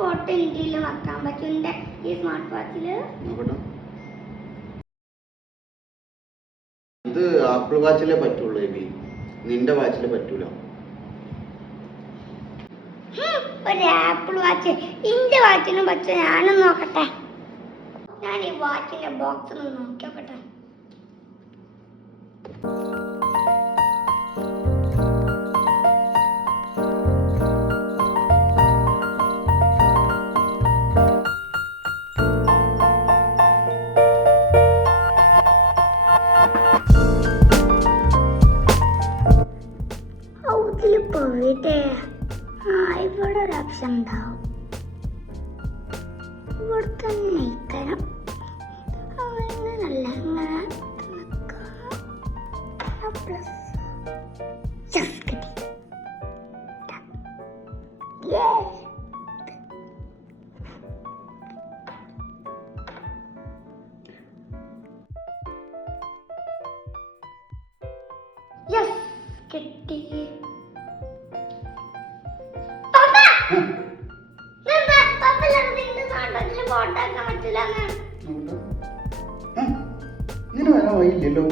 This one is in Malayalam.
ഫോട്ടോ ഇന്ത്യയിൽ വെക്കാൻ പറ്റും എന്റെ ഈ സ്മാർട്ട് വാച്ചിൽ ഇത് ആപ്പിൾ വാച്ചിലേ പറ്റുള്ളൂ എബി നിന്റെ വാച്ചിലേ പറ്റൂല. ഒരു ആപ്പിൾ വാച്ച്. ഇന്റെ വാച്ചിനും പറ്റും ഞാനും നോക്കട്ടെ. ഞാൻ ഈ വാച്ചിന്റെ ബോക്സ് ഒന്ന് നോക്കി നോക്കട്ടെ ഔ, ഇതില് പോയിട്ട് ആ ഇവിടെ ഒരു ഓപ്ഷൻ ഉണ്ടാവും ഇവിടെ തന്നെ ഇരിക്കണം ആ, ഇങ്ങനല്ല ഇങ്ങനെ നിക്കാം. ആ, plus. Yes, കിട്ടി. Yay. Yes, കിട്ടി ഇങ്ങനെ വരാൻ വഴിയില്ലല്ലോ.